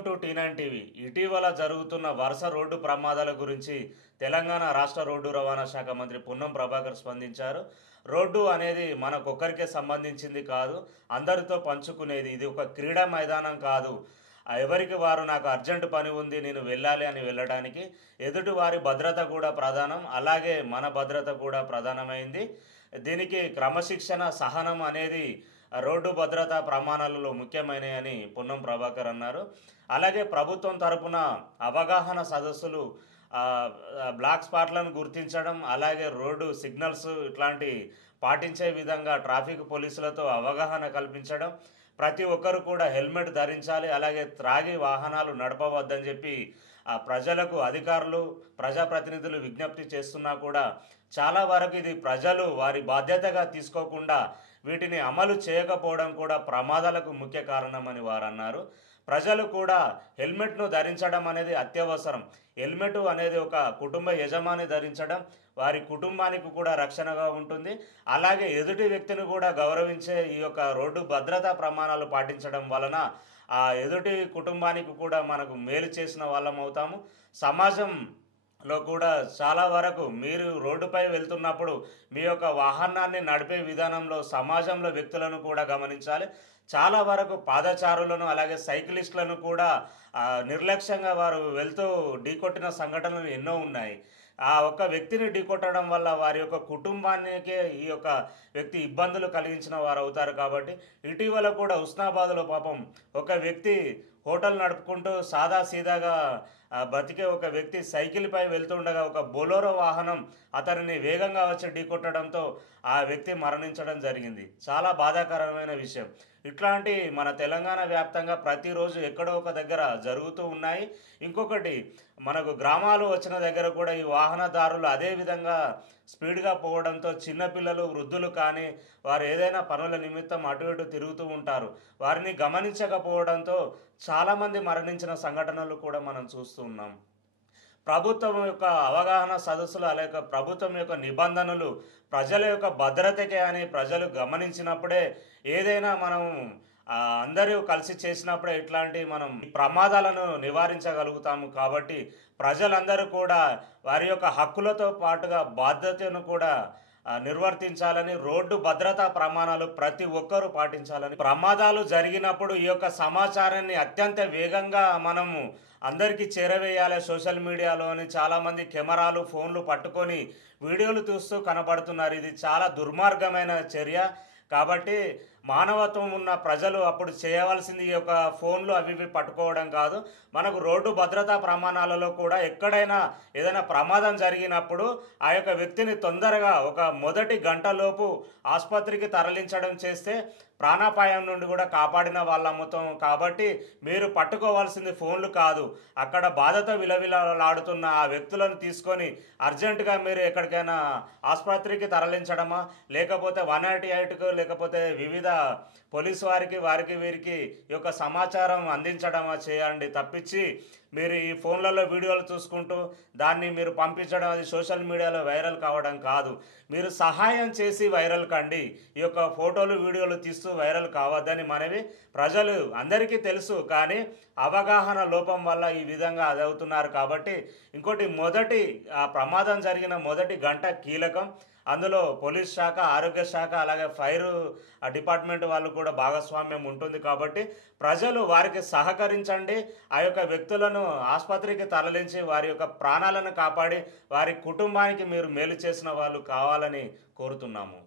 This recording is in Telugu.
Welcome to టీ9 TV. ఇటీవల జరుగుతున్న వరుస రోడ్డు ప్రమాదాల గురించి తెలంగాణ రాష్ట్ర రోడ్డు రవాణా శాఖ మంత్రి పున్నం ప్రభాకర్ స్పందించారు. రోడ్డు అనేది మనకొక్కరికే సంబంధించింది కాదు, అందరితో పంచుకునేది. ఇది ఒక క్రీడా మైదానం కాదు. ఎవరికి వారు నాకు అర్జెంటు పని ఉంది, నేను వెళ్ళాలి అని వెళ్ళడానికి ఎదుటి వారి భద్రత కూడా ప్రధానం, అలాగే మన భద్రత కూడా ప్రధానమైంది. దీనికి క్రమశిక్షణ, సహనం అనేది రోడ్డు భద్రతా ప్రమాణాలలో ముఖ్యమైనవి పున్నం ప్రభాకర్ అన్నారు. అలాగే ప్రభుత్వం తరపున అవగాహన సదస్సులు, బ్లాక్ స్పాట్లను గుర్తించడం, అలాగే రోడ్డు సిగ్నల్స్ ఇట్లాంటి పాటించే విధంగా ట్రాఫిక్ పోలీసులతో అవగాహన కల్పించడం, ప్రతి ఒక్కరు కూడా హెల్మెట్ ధరించాలి, అలాగే త్రాగి వాహనాలు నడపవద్దని చెప్పి ప్రజలకు అధికారులు, ప్రజాప్రతినిధులు విజ్ఞప్తి చేస్తున్నా కూడా చాలా వరకు ఇది ప్రజలు వారి బాధ్యతగా తీసుకోకుండా వీటిని అమలు చేయకపోవడం కూడా ప్రమాదాలకు ముఖ్య కారణమని వారు అన్నారు. ప్రజలు కూడా హెల్మెట్ను ధరించడం అనేది అత్యవసరం. హెల్మెట్ అనేది ఒక కుటుంబ యజమాని ధరించడం వారి కుటుంబానికి కూడా రక్షణగా ఉంటుంది. అలాగే ఎదుటి వ్యక్తిని కూడా గౌరవించే ఈ యొక్క రోడ్డు భద్రతా ప్రమాణాలు పాటించడం వలన ఆ ఎదుటి కుటుంబానికి కూడా మనకు మేలు చేసిన వాళ్ళం అవుతాము. సమాజంలో కూడా చాలా వరకు మీరు రోడ్డుపై వెళ్తున్నప్పుడు మీ యొక్క వాహనాన్ని నడిపే విధానంలో సమాజంలో వ్యక్తులను కూడా గమనించాలి. చాలా వరకు పాదచారులను, అలాగే సైక్లిస్టులను కూడా నిర్లక్ష్యంగా వారు వెళ్తూ ఢీకొట్టిన సంఘటనలు ఎన్నో ఉన్నాయి. ఆ ఒక్క వ్యక్తిని ఢీకొట్టడం వల్ల వారి యొక్క కుటుంబానికే ఈ యొక్క వ్యక్తి ఇబ్బందులు కలిగించిన వారు అవుతారు. కాబట్టి ఇటీవల కూడా హుస్నాబాద్లో పాపం ఒక వ్యక్తి హోటల్ నడుపుకుంటూ సాదాసీదాగా బతికే ఒక వ్యక్తి సైకిల్పై వెళ్తుండగా ఒక బొలోరో వాహనం అతనిని వేగంగా వచ్చి ఢీకొట్టడంతో ఆ వ్యక్తి మరణించడం జరిగింది. చాలా బాధాకరమైన విషయం. ఇట్లాంటి మన తెలంగాణ వ్యాప్తంగా ప్రతిరోజు ఎక్కడో ఒక దగ్గర జరుగుతూ ఉన్నాయి. ఇంకొకటి, మనకు గ్రామాలు వచ్చిన దగ్గర కూడా ఈ వాహనదారులు అదే విధంగా స్పీడ్గా పోవడంతో చిన్నపిల్లలు, వృద్ధులు కానీ వారు ఏదైనా పనుల నిమిత్తం అటు ఇటు తిరుగుతూ ఉంటారు. వారిని గమనించకపోవడంతో చాలామంది మరణించిన సంఘటనలు కూడా మనం చూస్తూ ఉన్నాం. ప్రభుత్వం యొక్క అవగాహన సదస్సులు, అలాగే ప్రభుత్వం యొక్క నిబంధనలు ప్రజల యొక్క భద్రతకే అని ప్రజలు గమనించినప్పుడే ఏదైనా మనం అందరూ కలిసి చేసినప్పుడే ఇట్లాంటి మనం ప్రమాదాలను నివారించగలుగుతాము. కాబట్టి ప్రజలందరూ కూడా వారి యొక్క హక్కులతో పాటుగా బాధ్యతను కూడా నిర్వర్తించాలని, రోడ్డు భద్రతా ప్రమాణాలు ప్రతి ఒక్కరూ పాటించాలని, ప్రమాదాలు జరిగినప్పుడు ఈ యొక్క సమాచారాన్ని అత్యంత వేగంగా మనము అందరికీ చేరవేయాలి. సోషల్ మీడియాలోని చాలామంది కెమెరాలు, ఫోన్లు పట్టుకొని వీడియోలు చూస్తూ కనబడుతున్నారు. ఇది చాలా దుర్మార్గమైన చర్య. కాబట్టి మానవత్వం ఉన్న ప్రజలు అప్పుడు చేయవలసింది ఈ యొక్క ఫోన్లు అవి ఇవి పట్టుకోవడం కాదు. మనకు రోడ్డు భద్రతా ప్రమాణాలలో కూడా ఎక్కడైనా ఏదైనా ప్రమాదం జరిగినప్పుడు ఆ యొక్క వ్యక్తిని తొందరగా ఒక మొదటి గంటలోపు ఆసుపత్రికి తరలించడం చేస్తే ప్రాణాపాయం నుండి కూడా కాపాడిన వాళ్ళమ్మతాం. కాబట్టి మీరు పట్టుకోవాల్సింది ఫోన్లు కాదు. అక్కడ బాధతో విలవిలలాడుతున్న ఆ వ్యక్తులను తీసుకొని అర్జెంటుగా మీరు ఎక్కడికైనా ఆసుపత్రికి తరలించడమా, లేకపోతే 188కు, లేకపోతే వివిధ పోలీసు వారికి వీరికి ఈ యొక్క సమాచారం అందించడమా చేయండి. తప్పించి మీరు ఈ ఫోన్లలో వీడియోలు చూసుకుంటూ దాన్ని మీరు పంపించడం, అది సోషల్ మీడియాలో వైరల్ కావడం కాదు. మీరు సహాయం చేసి వైరల్ కండి. ఈ యొక్క ఫోటోలు, వీడియోలు తీస్తూ వైరల్ కావద్దని మనవి. ప్రజలు అందరికీ తెలుసు, కానీ అవగాహన లోపం వల్ల ఈ విధంగా అదవుతున్నారు. కాబట్టి ఇంకోటి, ప్రమాదం జరిగిన మొదటి గంట కీలకం. అందులో పోలీస్ శాఖ, ఆరోగ్య శాఖ, అలాగే ఫైర్ డిపార్ట్మెంట్ వాళ్ళు కూడా భాగస్వామ్యం ఉంటుంది. కాబట్టి ప్రజలు వారికి సహకరించండి. ఆ యొక్క వ్యక్తులను ఆసుపత్రికి తరలించి వారి యొక్క ప్రాణాలను కాపాడి వారి కుటుంబానికి మీరు మేలు చేసిన వాళ్ళు కావాలని కోరుతున్నాము.